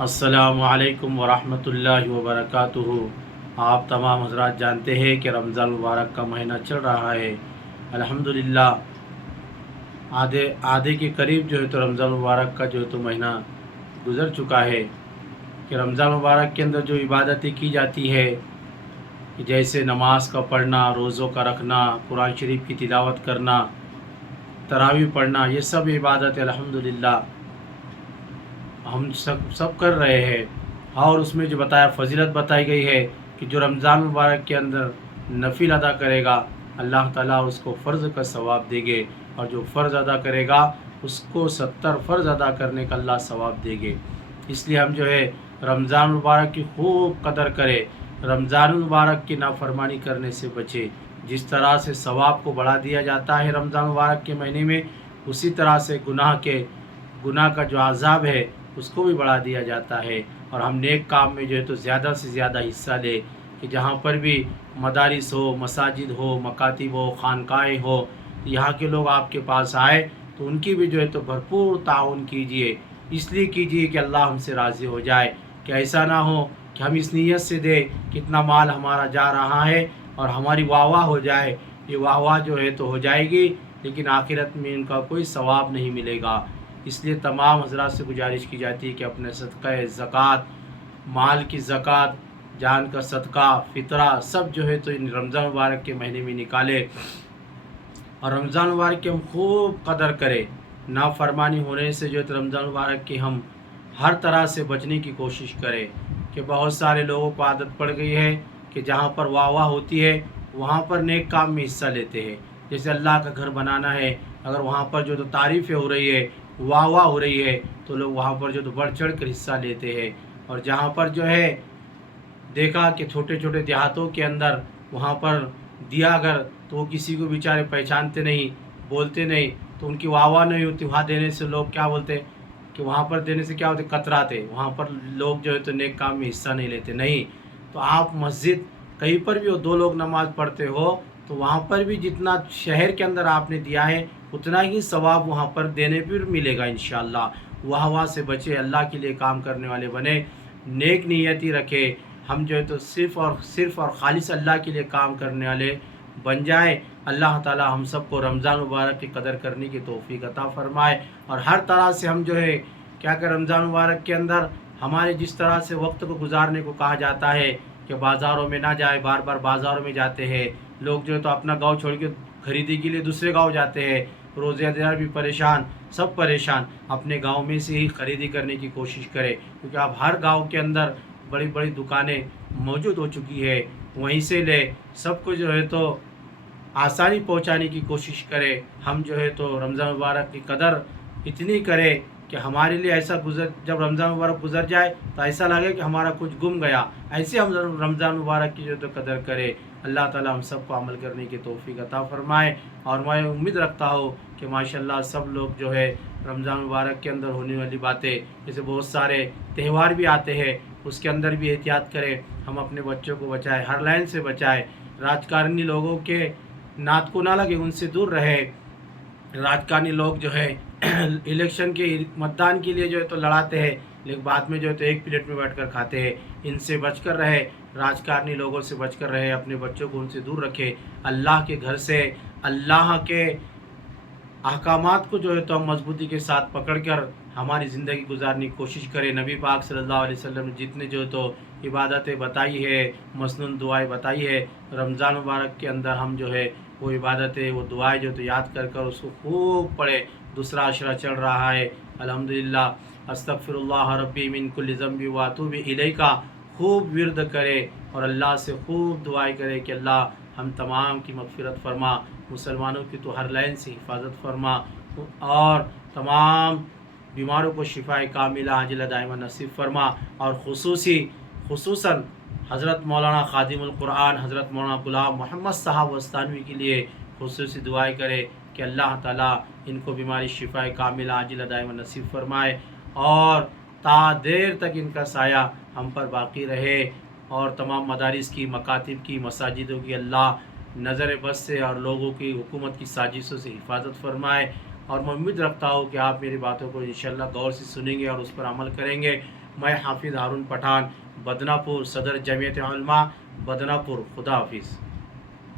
السلام علیکم ورحمۃ اللہ وبرکاتہ۔ آپ تمام حضرات جانتے ہیں کہ رمضان المبارک کا مہینہ چل رہا ہے۔ الحمدللہ آدھے کے قریب جو ہے تو رمضان المبارک کا جو ہے تو مہینہ گزر چکا ہے کہ رمضان المبارک کے اندر جو عبادتیں کی جاتی ہے کہ جیسے نماز کا پڑھنا، روزوں کا رکھنا، قرآن شریف کی تلاوت کرنا، تراویح پڑھنا، یہ سب عبادت الحمدللہ ہم سب کر رہے ہیں۔ اور اس میں جو فضیلت بتائی گئی ہے کہ جو رمضان مبارک کے اندر نفل ادا کرے گا اللہ تعالیٰ اس کو فرض کا ثواب دے گے، اور جو فرض ادا کرے گا اس کو 70 فرض ادا کرنے کا اللہ ثواب دے گے۔ اس لیے ہم جو ہے رمضان مبارک کی خوب قدر کرے، رمضان مبارک کی نافرمانی کرنے سے بچے۔ جس طرح سے ثواب کو بڑھا دیا جاتا ہے رمضان مبارک کے مہینے میں، اسی طرح سے گناہ کا جو عذاب ہے اس کو بھی بڑھا دیا جاتا ہے۔ اور ہم نیک کام میں جو ہے تو زیادہ سے زیادہ حصہ لے کہ جہاں پر بھی مدارس ہو، مساجد ہو، مکاتب ہو، خانقاہیں ہو، یہاں کے لوگ آپ کے پاس آئے تو ان کی بھی جو ہے تو بھرپور تعاون کیجئے۔ اس لیے کیجئے کہ اللہ ہم سے راضی ہو جائے، کہ ایسا نہ ہو کہ ہم اس نیت سے دیں کتنا مال ہمارا جا رہا ہے اور ہماری واہ واہ ہو جائے۔ یہ واہ واہ جو ہے تو ہو جائے گی لیکن آخرت میں ان کا کوئی ثواب نہیں ملے گا۔ اس لیے تمام حضرات سے گزارش کی جاتی ہے کہ اپنے صدقہ زکوٰۃ، مال کی زکوٰۃ، جان کا صدقہ، فطرہ سب جو ہے تو ان رمضان مبارک کے مہینے میں نکالے، اور رمضان مبارک کی ہم خوب قدر کریں۔ نافرمانی ہونے سے جو ہے تو رمضان مبارک کی ہم ہر طرح سے بچنے کی کوشش کریں، کہ بہت سارے لوگوں کو عادت پڑ گئی ہے کہ جہاں پر واہ واہ ہوتی ہے وہاں پر نیک کام میں حصہ لیتے ہیں۔ جیسے اللہ کا گھر بنانا ہے، اگر وہاں پر جو تو تعریفیں ہو رہی ہے، واہ واہ ہو رہی ہے، تو لوگ وہاں پر جو تو بڑھ چڑھ کر حصہ لیتے ہیں۔ اور جہاں پر جو ہے دیکھا کہ چھوٹے چھوٹے دیہاتوں کے اندر وہاں پر دیا اگر تو وہ کسی کو بیچارے پہچانتے نہیں، بولتے نہیں، تو ان کی واہ واہ نہیں ہوتی، وہاں دینے سے لوگ کیا بولتے کہ وہاں پر دینے سے کیا ہوتے، کتراتے، وہاں پر لوگ جو ہے تو نیک کام میں حصہ نہیں لیتے۔ نہیں تو آپ مسجد کہیں پر بھی ہو، 2 لوگ نماز پڑھتے ہو تو وہاں پر بھی جتنا شہر کے اندر آپ نے دیا ہے اتنا ہی ثواب وہاں پر دینے پر ملے گا انشاءاللہ۔ واہ واہ سے بچے، اللہ کے لیے کام کرنے والے بنے، نیک نیتی رکھے، ہم جو ہے تو صرف اور خالص اللہ کے لیے کام کرنے والے بن جائے۔ اللہ تعالی ہم سب کو رمضان مبارک کی قدر کرنے کی توفیق عطا فرمائے، اور ہر طرح سے ہم جو ہے کیا کہ رمضان مبارک کے اندر ہمارے جس طرح سے وقت کو گزارنے کو کہا جاتا ہے کہ بازاروں میں نہ جائے، بار بار بازاروں میں جاتے ہیں لوگ، جو ہے تو اپنا گاؤں چھوڑ کے خریدی کے لیے دوسرے گاؤں جاتے ہیں، روزے دار بھی پریشان، سب پریشان۔ اپنے گاؤں میں سے ہی خریدی کرنے کی کوشش کرے، کیونکہ اب ہر گاؤں کے اندر بڑی بڑی دکانیں موجود ہو چکی ہے، وہیں سے لے، سب کو جو ہے تو آسانی پہنچانے کی کوشش کرے۔ ہم جو ہے تو رمضان مبارک کی قدر اتنی کرے کہ ہمارے لیے ایسا جب رمضان مبارک گزر جائے تو ایسا لگے کہ ہمارا کچھ گم گیا، ایسے ہم رمضان مبارک کی جو تو قدر کرے۔ اللہ تعالی ہم سب کو عمل کرنے کی توفیق عطا فرمائے، اور میں امید رکھتا ہوں کہ ماشاءاللہ سب لوگ جو ہے رمضان مبارک کے اندر ہونے والی باتیں، جیسے بہت سارے تہوار بھی آتے ہیں، اس کے اندر بھی احتیاط کریں، ہم اپنے بچوں کو بچائیں، ہر لائن سے بچائیں، راجکارنی لوگوں کے نعت کو نہ لگے، ان سے دور رہے۔ راجکارنی لوگ جو ہے الیکشن کے متدان کے لیے جو ہے تو لڑاتے ہیں، لیکن بعد میں جو ہے تو ایک پلیٹ میں بیٹھ کر کھاتے ہیں، ان سے بچ کر رہے، راجکارنی لوگوں سے بچ کر رہے، اپنے بچوں کو ان سے دور رکھے، اللہ کے گھر سے، اللہ کے احکامات کو جو ہے تو ہم مضبوطی کے ساتھ پکڑ کر ہماری زندگی گزارنے کی کوشش کریں۔ نبی پاک صلی اللہ علیہ وسلم نے جتنے جو ہے تو عبادتیں بتائی ہے، مسنون دعائیں بتائی ہے، رمضان مبارک کے اندر ہم جو ہے وہ عبادتیں، وہ دعائیں جو تو یاد کر کر اس کو خوب پڑھے۔ دوسرا عشرہ چل رہا ہے، الحمدللہ، استغفر اللہ ربی من کل ذنب واتوب الیک، خوب ورد کرے اور اللہ سے خوب دعائیں کرے کہ اللہ ہم تمام کی مغفرت فرما، مسلمانوں کی تو ہر لائن سے حفاظت فرما، اور تمام بیماروں کو شفاء کاملہ عاجلہ دائمہ نصیب فرما، اور خصوصاً حضرت مولانا خادم القرآن حضرت مولانا غلام محمد صاحب وستانوی کے لیے خصوصی دعائیں کرے کہ اللہ تعالیٰ ان کو بیماری شفاء کاملہ عاجلہ دائمہ نصیب فرمائے، اور تا دیر تک ان کا سایہ ہم پر باقی رہے، اور تمام مدارس کی، مکاتب کی، مساجدوں کی اللہ نظر بس سے اور لوگوں کی حکومت کی سازشوں سے حفاظت فرمائے۔ اور میں امید رکھتا ہوں کہ آپ میری باتوں کو انشاءاللہ غور سے سنیں گے اور اس پر عمل کریں گے۔ میں حافظ ہارون پٹھان، بدناپور، صدر جمعیت علماء بدناپور۔ خدا حافظ۔